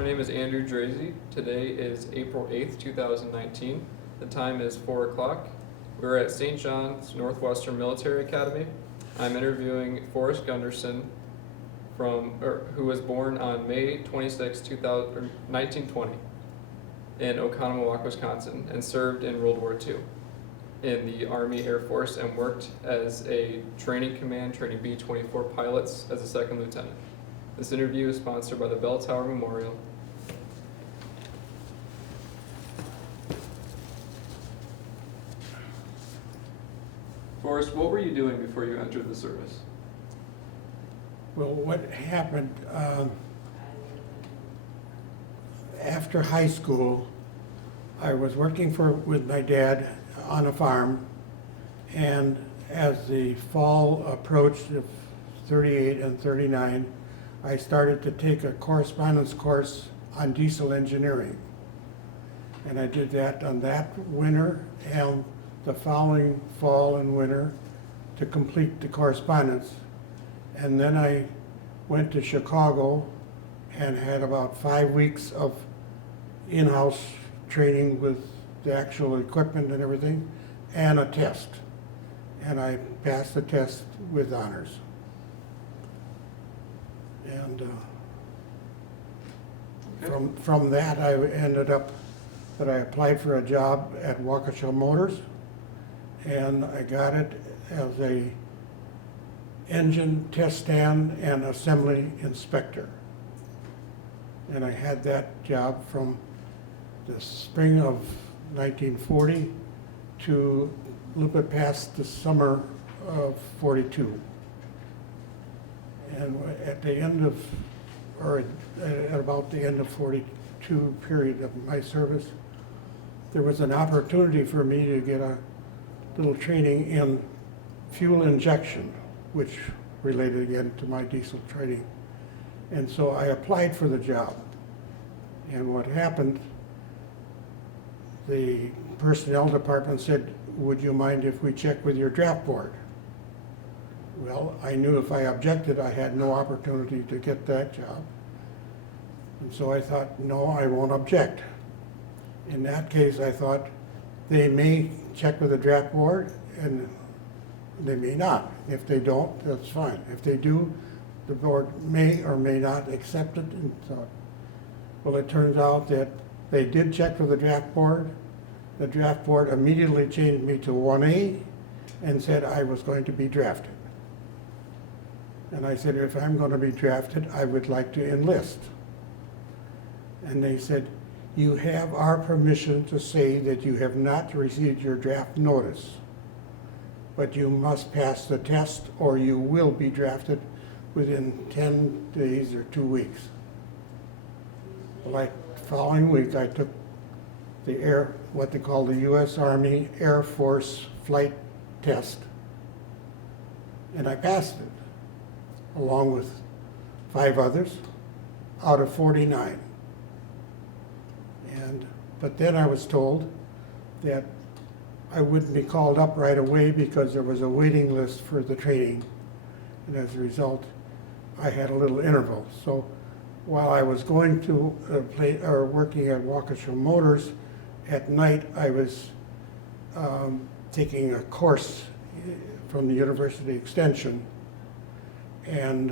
My name is Andrew Drazy. Today is April 8th, 2019. The time is 4 o'clock. We're at St. John's Northwestern Military Academy. I'm interviewing Forrest Gunderson, who was born on May 26, 1920 in Oconomowoc, Wisconsin, and served in World War II in the Army Air Force and worked as a training command, training B-24 pilots as a second lieutenant. This interview is sponsored by the Bell Tower Memorial. Forrest, what were you doing before you entered the service? Well, what happened, after high school, I was working with my dad on a farm, and as the fall approached of 38 and 39, I started to take a correspondence course on diesel engineering. And I did that on that winter and the following fall and winter to complete the correspondence. And then I went to Chicago and had about 5 weeks of in-house training with the actual equipment and everything, and a test. And I passed the test with honors. And from that, I ended up that I applied for a job at Waukesha Motors, and I got it as a engine test stand and assembly inspector. And I had that job from the spring of 1940 to a little bit past the summer of 42. And at the end of, or at about the end of 42 period of my service, there was an opportunity for me to get a little training in fuel injection, which related again to my diesel training. And so I applied for the job. And what happened, the personnel department said, "Would you mind if we check with your draft board?" Well, I knew if I objected, I had no opportunity to get that job. And so I thought, no, I won't object. In that case, I thought, they may check with the draft board and they may not. If they don't, that's fine. If they do, the board may or may not accept it. And so, well, it turns out that they did check with the draft board. The draft board immediately changed me to 1A and said I was going to be drafted. And I said, if I'm going to be drafted, I would like to enlist. And they said, you have our permission to say that you have not received your draft notice, but you must pass the test or you will be drafted within 10 days or 2 weeks. Like following week, I took the what they call the U.S. Army Air Force flight test, and I passed it, along with 5 others out of 49. But then I was told that I wouldn't be called up right away because there was a waiting list for the training. And as a result, I had a little interval. So while I was going to working at Waukesha Motors, at night I was taking a course from the University Extension. And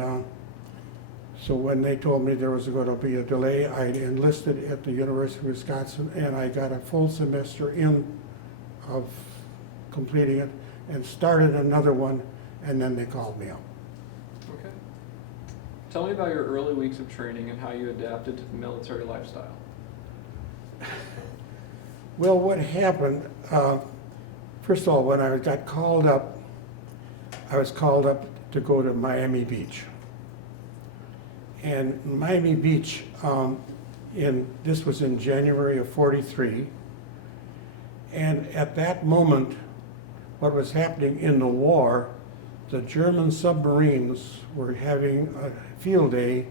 so when they told me there was going to be a delay, I enlisted at the University of Wisconsin, and I got a full semester in of completing it and started another one, and then they called me up. Okay. Tell me about your early weeks of training and how you adapted to the military lifestyle. Well, what happened, first of all, when I got called up, I was called up to go to Miami Beach. And Miami Beach, this was in January of 43, and at that moment, what was happening in the war, the German submarines were having a field day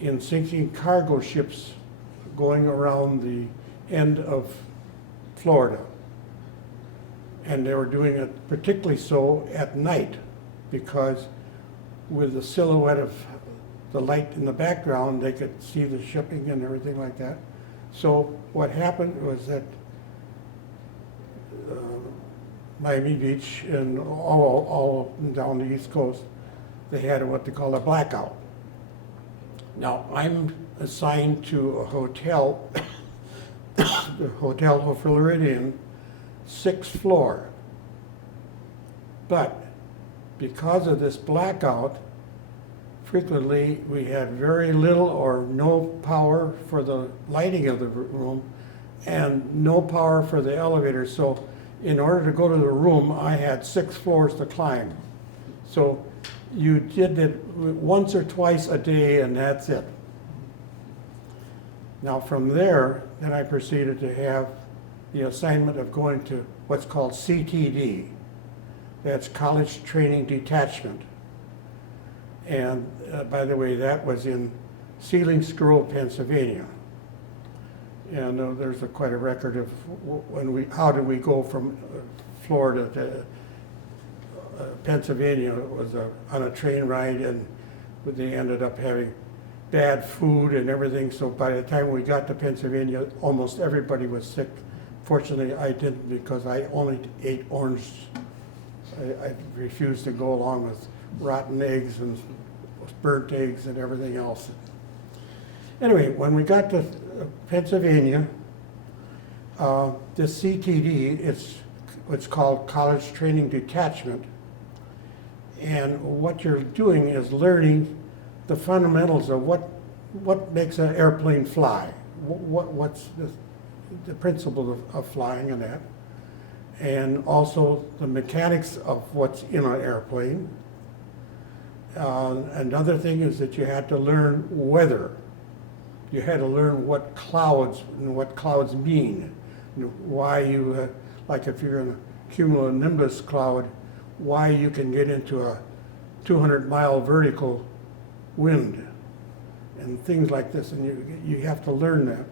in sinking cargo ships going around the end of Florida. And they were doing it particularly so at night, because with the silhouette of the light in the background, they could see the shipping and everything like that. So what happened was that Miami Beach and all down the East Coast, they had what they call a blackout. Now, I'm assigned to a hotel, the Hotel Floridian, 6th floor. But because of this blackout, frequently we had very little or no power for the lighting of the room and no power for the elevator. So in order to go to the room, I had 6 floors to climb. So you did it once or twice a day and that's it. Now from there, then I proceeded to have the assignment of going to what's called CTD. That's College Training Detachment. And by the way, that was in Selinsgrove, Pennsylvania. And there's quite a record of how did we go from Florida to Pennsylvania. It was on a train ride, and they ended up having bad food and everything. So by the time we got to Pennsylvania, almost everybody was sick. Fortunately, I didn't, because I only ate orange. I refused to go along with rotten eggs and burnt eggs and everything else. Anyway, when we got to Pennsylvania, the CTD, it's called College Training Detachment. And what you're doing is learning the fundamentals of what makes an airplane fly. What's the principle of flying and that. And also the mechanics of what's in an airplane. Another thing is that you had to learn weather. You had to learn what clouds mean. Why you, like if you're in a cumulonimbus cloud, why you can get into a 200-mile vertical wind and things like this, and you have to learn that.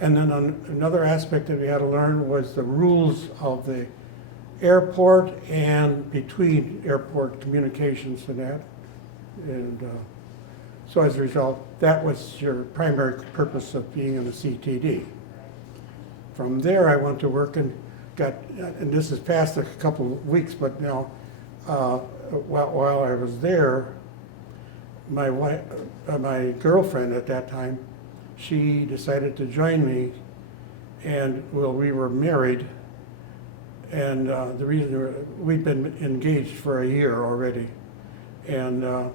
And then another aspect that we had to learn was the rules of the airport and between airport communications and that. And so as a result, that was your primary purpose of being in the CTD. From there, I went to work and and this is past a couple of weeks, but now, while I was there, my girlfriend at that time, she decided to join me, and we were married, and the reason we'd been engaged for a year already, and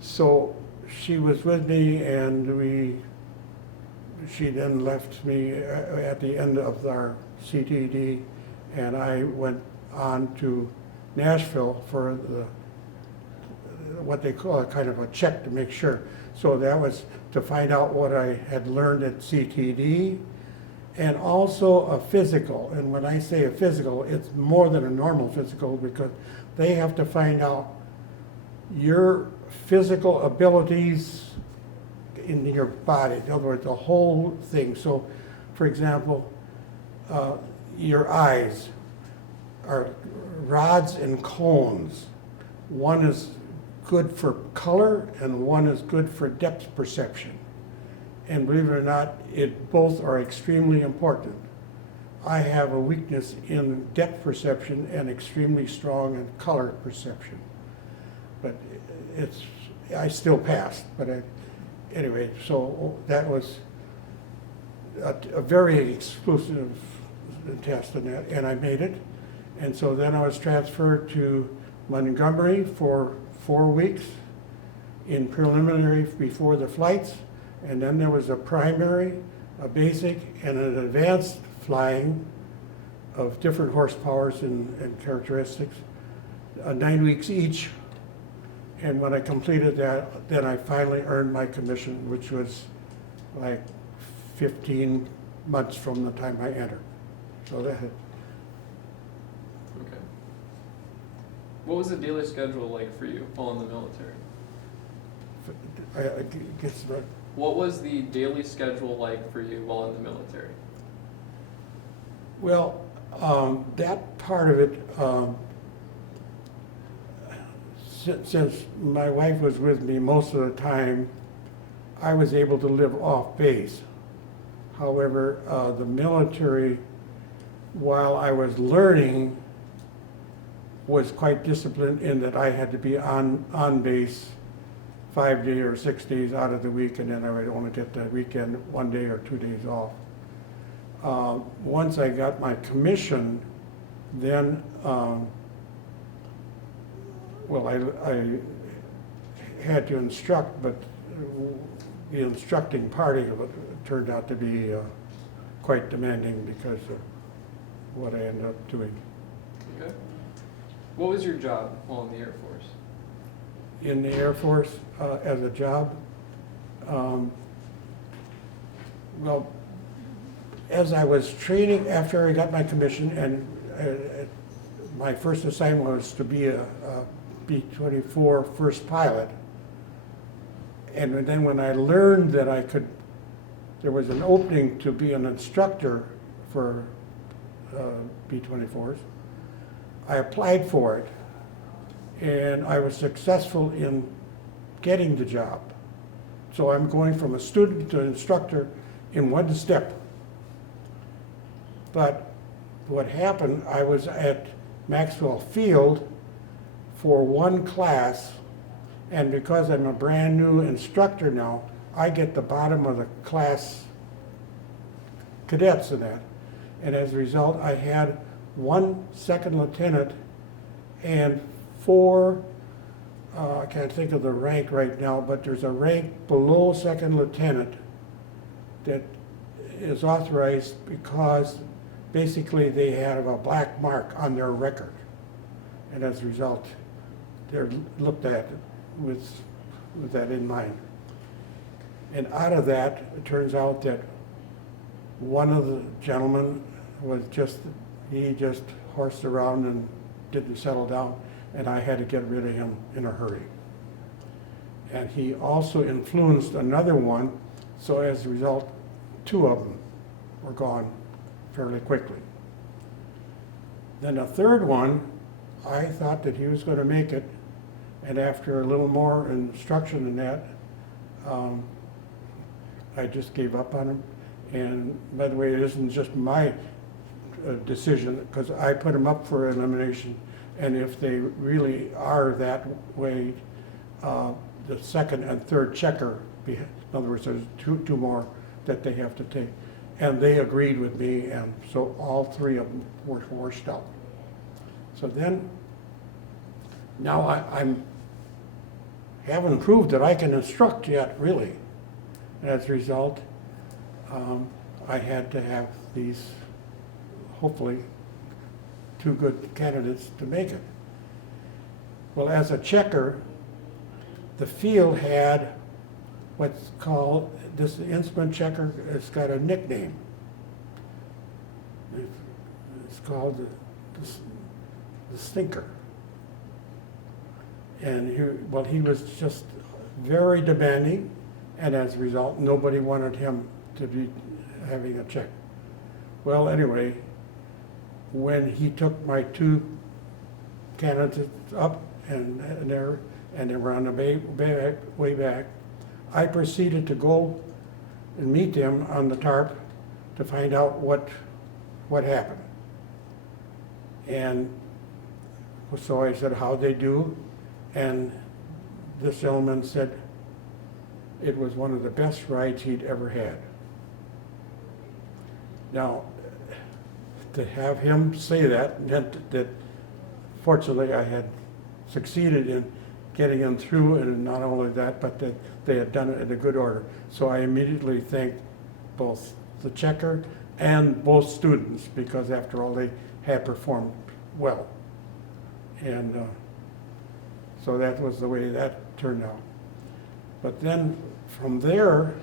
so she was with me, and she then left me at the end of our CTD, and I went on to Nashville for what they call a kind of a check to make sure. So that was to find out what I had learned at CTD, and also a physical. And when I say a physical, it's more than a normal physical, because they have to find out your physical abilities in your body. In other words, the whole thing. So, for example, your eyes are rods and cones. One is good for color and one is good for depth perception. And believe it or not, both are extremely important. I have a weakness in depth perception and extremely strong in color perception. But I still passed. But anyway, so that was a very exclusive test in that, and I made it. And so then I was transferred to Montgomery for 4 weeks in preliminary before the flights, and then there was a primary, a basic, and an advanced flying of different horsepowers and characteristics, 9 weeks each. And when I completed that, then I finally earned my commission, which was like 15 months from the time I entered. So that. Okay. What was the daily schedule like for you while in the military? I guess that. What was the daily schedule like for you while in the military? Well, that part of it, since my wife was with me most of the time, I was able to live off base. However, the military, while I was learning, was quite disciplined in that I had to be on base 5 days or 6 days out of the week, and then I would only get the weekend 1 day or 2 days off. Once I got my commission, then, well, I had to instruct, but the instructing part of it turned out to be quite demanding because of what I ended up doing. Okay. What was your job while in the Air Force? In the Air Force, as a job, well, as I was training after I got my commission, and my first assignment was to be a B-24 first pilot. And then when I learned that there was an opening to be an instructor for B-24s, I applied for it, and I was successful in getting the job. So I'm going from a student to instructor in one step. But what happened, I was at Maxwell Field for one class, and because I'm a brand new instructor now, I get the bottom of the class cadets in that. And as a result, I had 1 second lieutenant and 4, I can't think of the rank right now, but there's a rank below second lieutenant that is authorized because basically they have a black mark on their record. And as a result, they're looked at with that in mind. And out of that, it turns out that one of the gentlemen he just horsed around and didn't settle down, and I had to get rid of him in a hurry. And he also influenced another one, so as a result, 2 of them were gone fairly quickly. Then a third one, I thought that he was going to make it, and after a little more instruction in that, I just gave up on him. And by the way, it isn't just my decision, because I put them up for elimination, and if they really are that way, the second and third checker, in other words, there's two more that they have to take. And they agreed with me, and so all 3 of them were washed out. So then, now I haven't proved that I can instruct yet, really. And as a result, I had to have these, hopefully, 2 good candidates to make it. Well, as a checker, the field had what's called, this instrument checker, it's got a nickname. It's called the Stinker. And he was just very demanding, and as a result, nobody wanted him to be having a check. Well, anyway, when he took my 2 candidates up and they were on the way back, I proceeded to go and meet them on the tarp to find out what happened. And so I said, how'd they do? And this gentleman said it was one of the best rides he'd ever had. Now, to have him say that meant that fortunately I had succeeded in getting him through, and not only that, but that they had done it in a good order. So I immediately thanked both the checker and both students, because after all, they had performed well. And so that was the way that turned out. But then from there,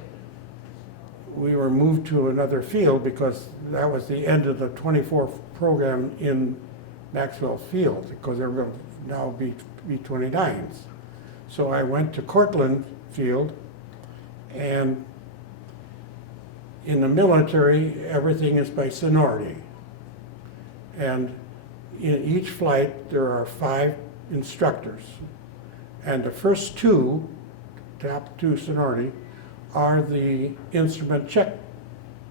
we were moved to another field because that was the end of the 24 program in Maxwell Field, because there were going to now be B-29s. So I went to Cortland Field, and in the military, everything is by seniority. And in each flight, there are 5 instructors. And the first two, top two seniority, are the instrument check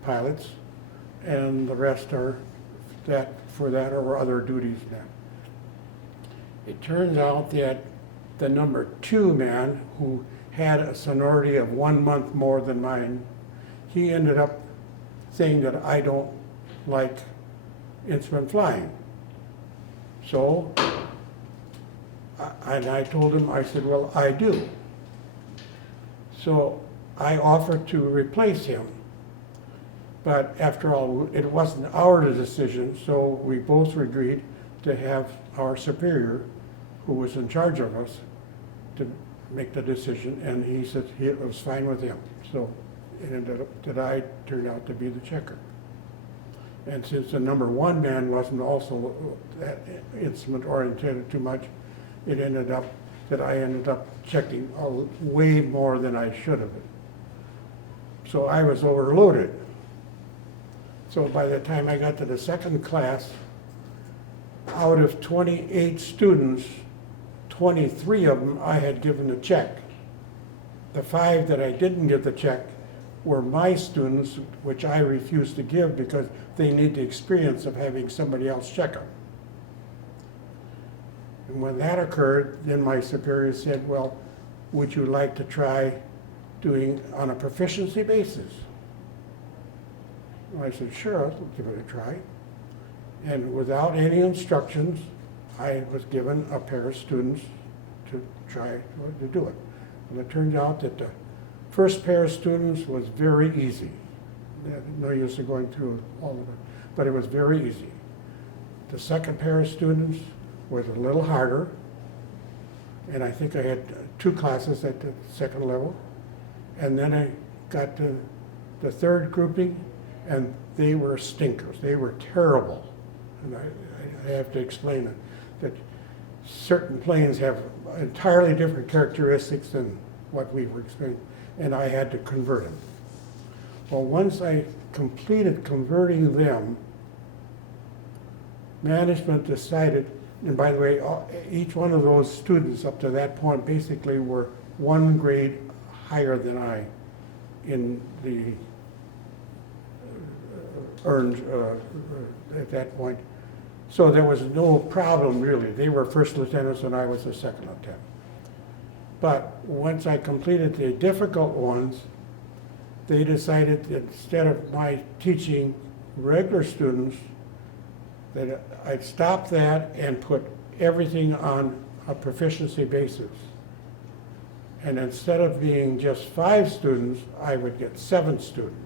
pilots, and the rest are for that or other duties now. It turns out that the number 2 man, who had a seniority of 1 month more than mine, he ended up saying that I don't like instrument flying. So, and I told him, I said, well, I do. So I offered to replace him. But after all, it wasn't our decision, so we both agreed to have our superior, who was in charge of us, to make the decision, and he said it was fine with him. So it ended up that I turned out to be the checker. And since the number 1 man wasn't also that instrument oriented too much, it ended up that I ended up checking way more than I should have. So I was overloaded. So by the time I got to the second class, out of 28 students, 23 of them I had given a check. The 5 that I didn't give the check were my students, which I refused to give because they need the experience of having somebody else check them. And when that occurred, then my superior said, well, would you like to try doing on a proficiency basis? I said, sure, I'll give it a try. And without any instructions, I was given a pair of students to try to do it. And it turned out that the first pair of students was very easy. No use in going through all of it, but it was very easy. The second pair of students was a little harder, and I think I had 2 classes at the second level. And then I got to the third grouping, and they were stinkers. They were terrible. And I have to explain it, that certain planes have entirely different characteristics than what we were experiencing, and I had to convert them. Well, once I completed converting them, management decided, and by the way, each one of those students up to that point basically were 1 grade higher than I in the earned at that point. So there was no problem really. They were first lieutenants and I was a second lieutenant. But once I completed the difficult ones, they decided that instead of my teaching regular students, that I'd stop that and put everything on a proficiency basis. And instead of being just 5 students, I would get 7 students.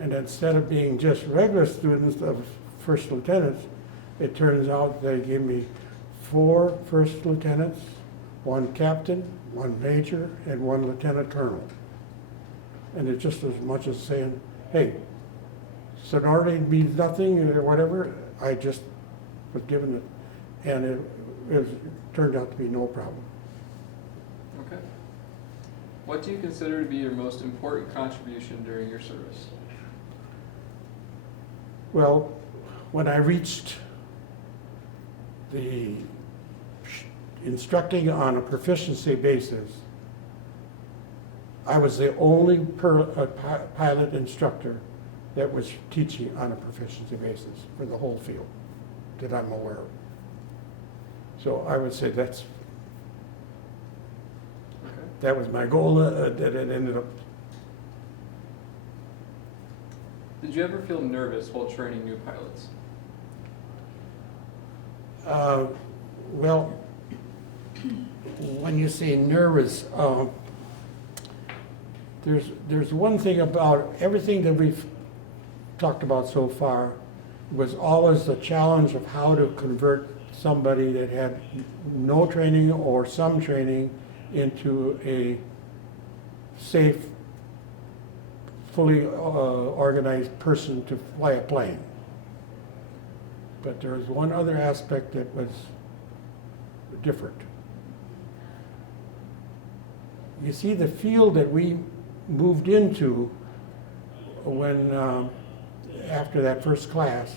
And instead of being just regular students of first lieutenants, it turns out they gave me 4 first lieutenants, 1 captain, 1 major, and 1 lieutenant colonel. And it's just as much as saying, hey, seniority means nothing or whatever. I just was given it, and it turned out to be no problem. Okay. What do you consider to be your most important contribution during your service? Well, when I reached the instructing on a proficiency basis, I was the only pilot instructor that was teaching on a proficiency basis for the whole field that I'm aware of. So I would say that was my goal, that it ended up. Did you ever feel nervous while training new pilots? Well, when you say nervous, there's one thing about everything that we've talked about so far was always the challenge of how to convert somebody that had no training or some training into a safe, fully organized person to fly a plane. But there was one other aspect that was different. You see, the field that we moved into when after that first class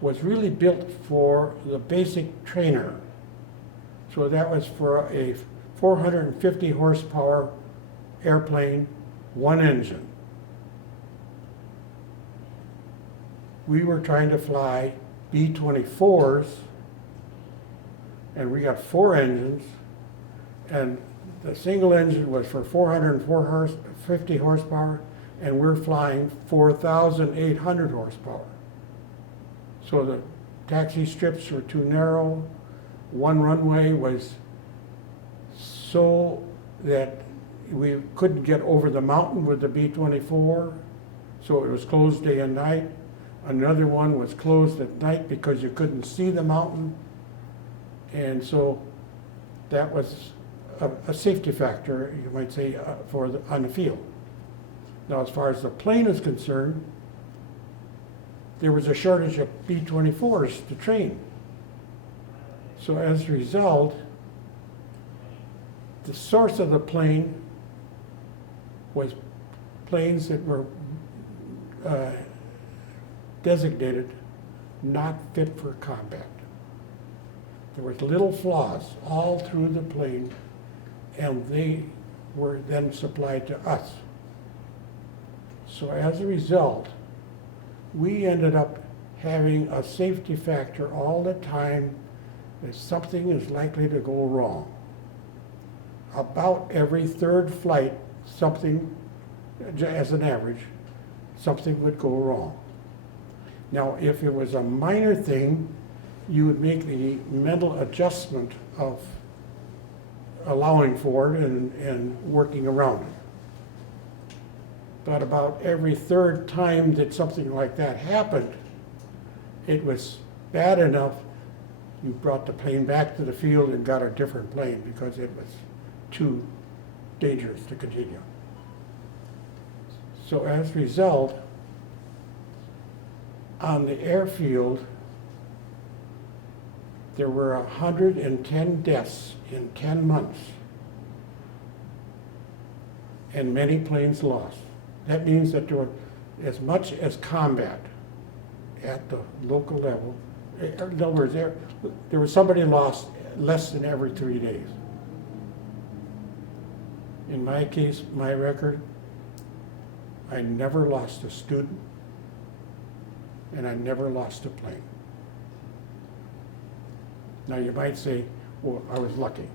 was really built for the basic trainer. So that was for a 450 horsepower airplane, one engine. We were trying to fly B-24s, and we got 4 engines, and the single engine was for 450 horsepower, and we're flying 4,800 horsepower. So the taxi strips were too narrow. One runway was so that we couldn't get over the mountain with the B-24, so it was closed day and night. Another one was closed at night because you couldn't see the mountain. And so that was a safety factor, you might say, on the field. Now, as far as the plane is concerned, there was a shortage of B-24s to train. So as a result, the source of the plane was planes that were designated not fit for combat. There was little flaws all through the plane, and they were then supplied to us. So as a result, we ended up having a safety factor all the time that something is likely to go wrong. About every third flight, something, as an average, something would go wrong. Now, if it was a minor thing, you would make the mental adjustment of allowing for it and working around it. But about every third time that something like that happened, it was bad enough, you brought the plane back to the field and got a different plane because it was too dangerous to continue. So as a result, on the airfield, there were 110 deaths in 10 months, and many planes lost. That means that there were as much as combat at the local level. In other words, there was somebody lost less than every 3 days. In my case, my record, I never lost a student, and I never lost a plane. Now you might say, well, I was lucky.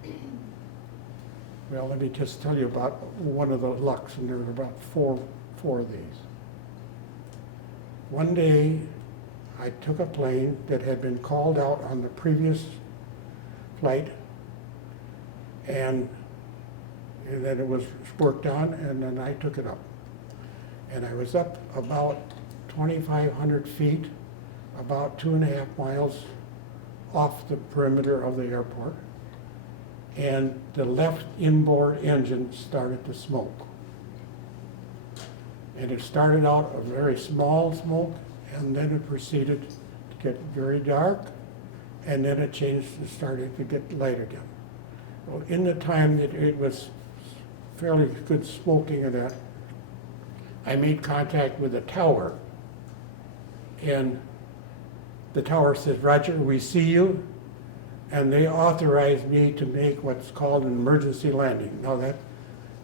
Well, let me just tell you about one of the lucks, and there were about four of these. One day, I took a plane that had been called out on the previous flight, and then it was worked on, and then I took it up. And I was up about 2,500 feet, about 2.5 miles off the perimeter of the airport, and the left inboard engine started to smoke. And it started out a very small smoke, and then it proceeded to get very dark, and then it started to get light again. Well, in the time that it was fairly good smoking of that, I made contact with the tower, and the tower says, "Roger, we see you," and they authorized me to make what's called an emergency landing. Now that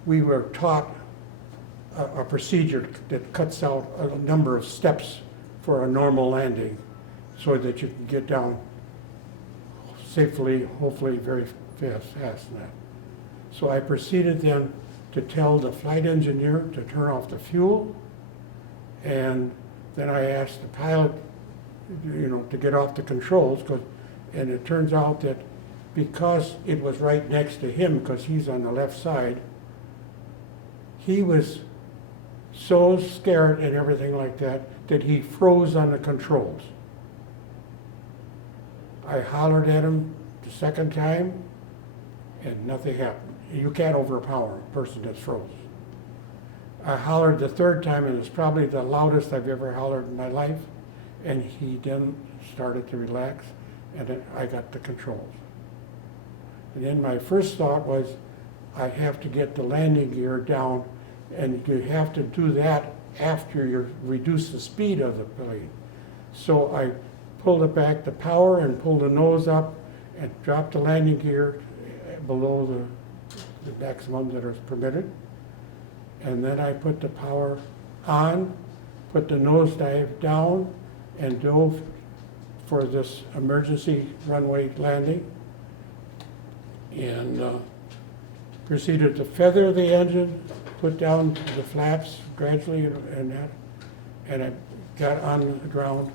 we were taught a procedure that cuts out a number of steps for a normal landing so that you can get down safely, hopefully very fast in that. So I proceeded then to tell the flight engineer to turn off the fuel, and then I asked the pilot, to get off the controls, and it turns out that because it was right next to him, because he's on the left side, he was so scared and everything like that he froze on the controls. I hollered at him the second time, and nothing happened. You can't overpower a person that's froze. I hollered the third time, and it's probably the loudest I've ever hollered in my life, and he then started to relax, and then I got the controls. And then my first thought was, I have to get the landing gear down, and you have to do that after you reduce the speed of the plane. So I pulled it back to power and pulled the nose up, and dropped the landing gear below the maximum that is permitted. And then I put the power on, put the nosedive down, and dove for this emergency runway landing. And proceeded to feather the engine, put down the flaps gradually and I got on the ground.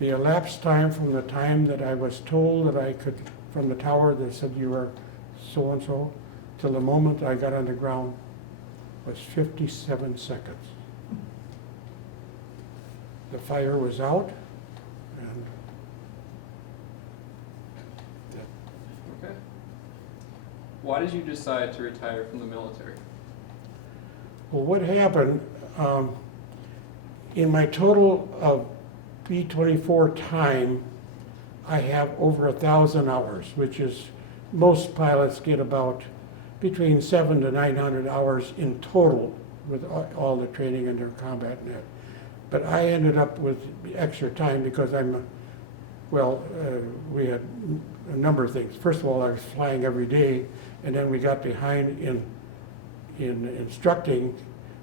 The elapsed time from the time that I was told that I could, from the tower that said you were so-and-so, till the moment I got on the ground was 57 seconds. The fire was out, and Okay. Why did you decide to retire from the military? well, what happened, in my total of B-24 time, I have over 1,000 hours, which is, most pilots get about between 700 to 900 hours in total with all the training and their combat net. But I ended up with extra time because we had a number of things. First of all, I was flying every day, and then we got behind in instructing,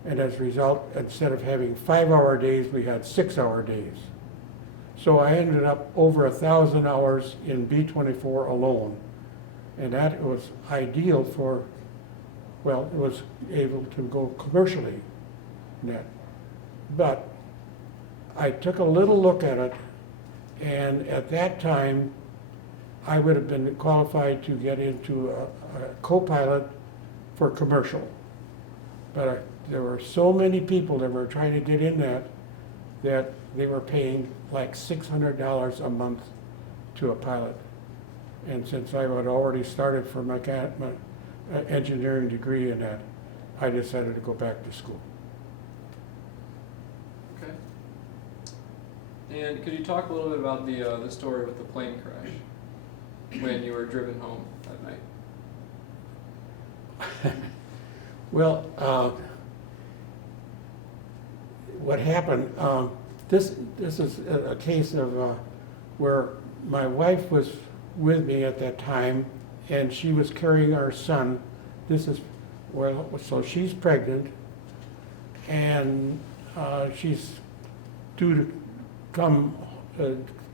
and as a result, instead of having 5-hour days, we had 6-hour days. So I ended up over 1,000 hours in B-24 alone, and that was ideal for, well, it was able to go commercially net. But I took a little look at it, and at that time, I would have been qualified to get into a co-pilot for commercial. But there were so many people that were trying to get in that they were paying like $600 a month to a pilot. And since I had already started for my engineering degree in that, I decided to go back to school. Okay. And could you talk a little bit about the story with the plane crash when you were driven home that night? Well, what happened, this is a case of where my wife was with me at that time, and she was carrying our son. So she's pregnant, and she's due to come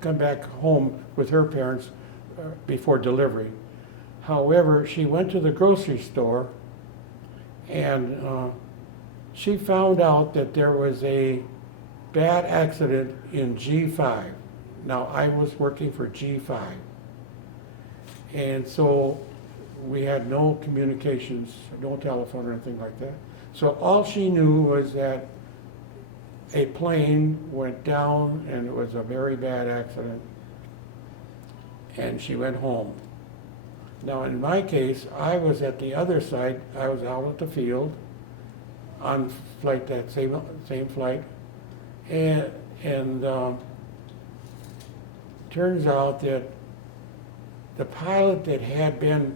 back home with her parents before delivery. However, she went to the grocery store, and she found out that there was a bad accident in G5. Now, I was working for G5. And so we had no communications, no telephone or anything like that. So all she knew was that a plane went down and it was a very bad accident, and she went home. Now, in my case, I was at the other side. I was out at the field on flight, that same flight, and turns out that the pilot that had been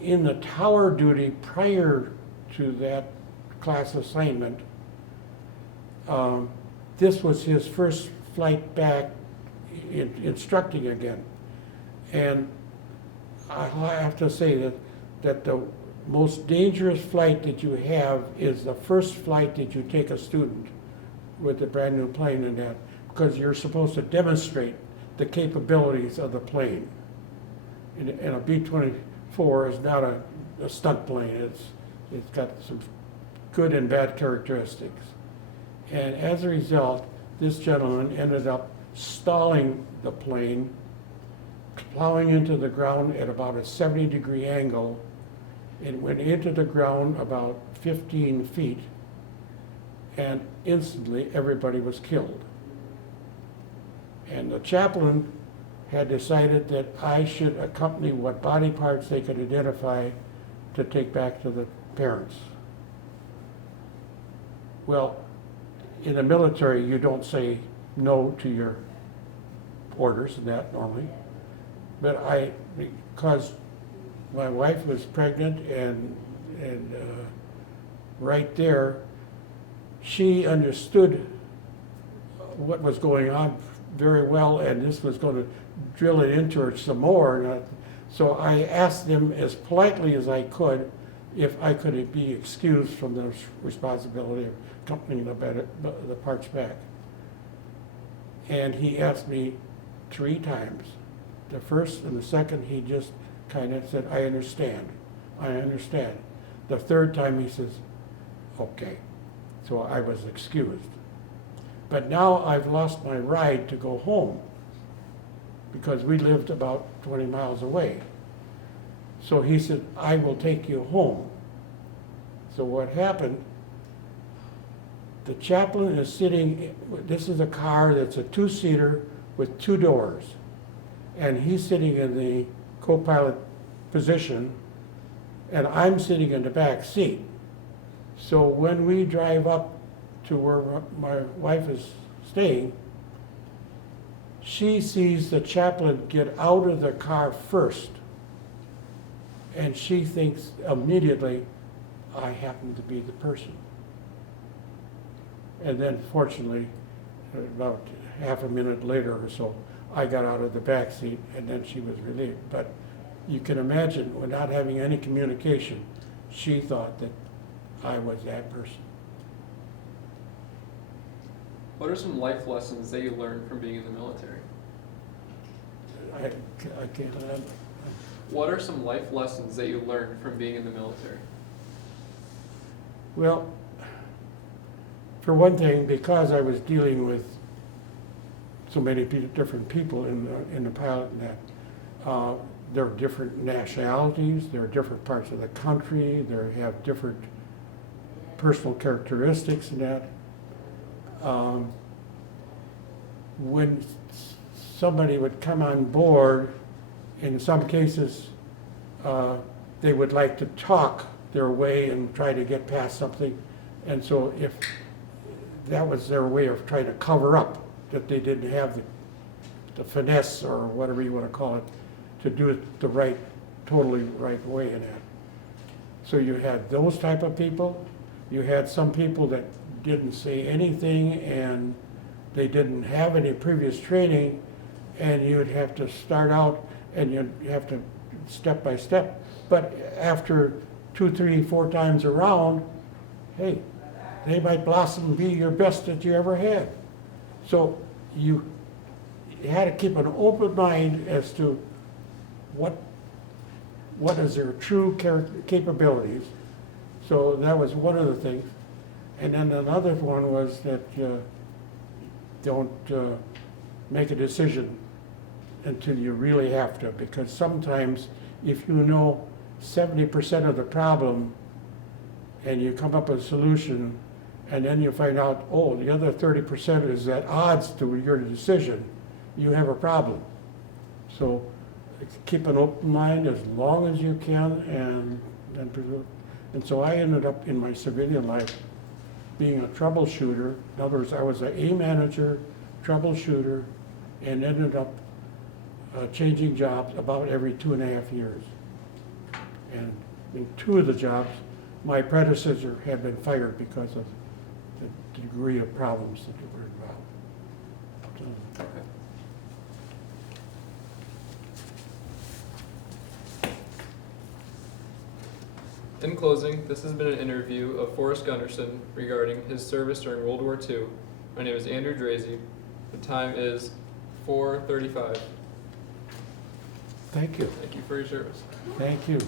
in the tower duty prior to that class assignment, this was his first flight back instructing again. And I have to say that the most dangerous flight that you have is the first flight that you take a student with a brand new plane in that, because you're supposed to demonstrate the capabilities of the plane. And a B-24 is not a stunt plane. It's got some good and bad characteristics. And as a result, this gentleman ended up stalling the plane, plowing into the ground at about a 70-degree angle. It went into the ground about 15 feet, and instantly everybody was killed. And the chaplain had decided that I should accompany what body parts they could identify to take back to the parents. Well, in the military, you don't say no to your orders and that normally. But because my wife was pregnant and right there, she understood what was going on very well, and this was going to drill it into her some more. So I asked them as politely as I could if I could be excused from the responsibility of accompanying the parts back. And he asked me 3 times. The first and the second, he just kind of said, I understand. The third time he says, okay. So I was excused. But now I've lost my ride to go home because we lived about 20 miles away. So he said, I will take you home. So what happened, the chaplain is sitting, this is a car that's a 2-seater with 2 doors. And he's sitting in the co-pilot position, and I'm sitting in the back seat. So when we drive up to where my wife is staying, she sees the chaplain get out of the car first. And she thinks immediately, I happen to be the person. And then fortunately, about half a minute later or so, I got out of the back seat and then she was relieved. But you can imagine, without having any communication, she thought that I was that person. What are some life lessons that you learned from being in the military? I can't. What are some life lessons that you learned from being in the military? Well, for one thing, because I was dealing with so many different people in the pilot net, there are different nationalities, there are different parts of the country, they have different personal characteristics in that. When somebody would come on board, in some cases, they would like to talk their way and try to get past something. And so if that was their way of trying to cover up that they didn't have the finesse or whatever you want to call it to do it the totally right way in that. So you had those type of people. You had some people that didn't say anything and they didn't have any previous training, and you'd have to start out and you'd have to step by step. But after 2, 3, 4 times around, hey, they might blossom and be your best that you ever had. So you had to keep an open mind as to what is their true capabilities. So that was one of the things. And then another one was that don't make a decision until you really have to, because sometimes if you know 70% of the problem and you come up with a solution and then you find out, oh, the other 30% is at odds to your decision, you have a problem. So keep an open mind as long as you can, and so I ended up in my civilian life being a troubleshooter. In other words, I was an A manager, troubleshooter, and ended up changing jobs about every 2.5 years. And in 2 of the jobs, my predecessor had been fired because of the degree of problems that were involved. So, Okay. In closing, this has been an interview of Forrest Gunderson regarding his service during World War II. My name is Andrew Drazy. The time is 4:35. thank you. Thank you for your service. Thank you.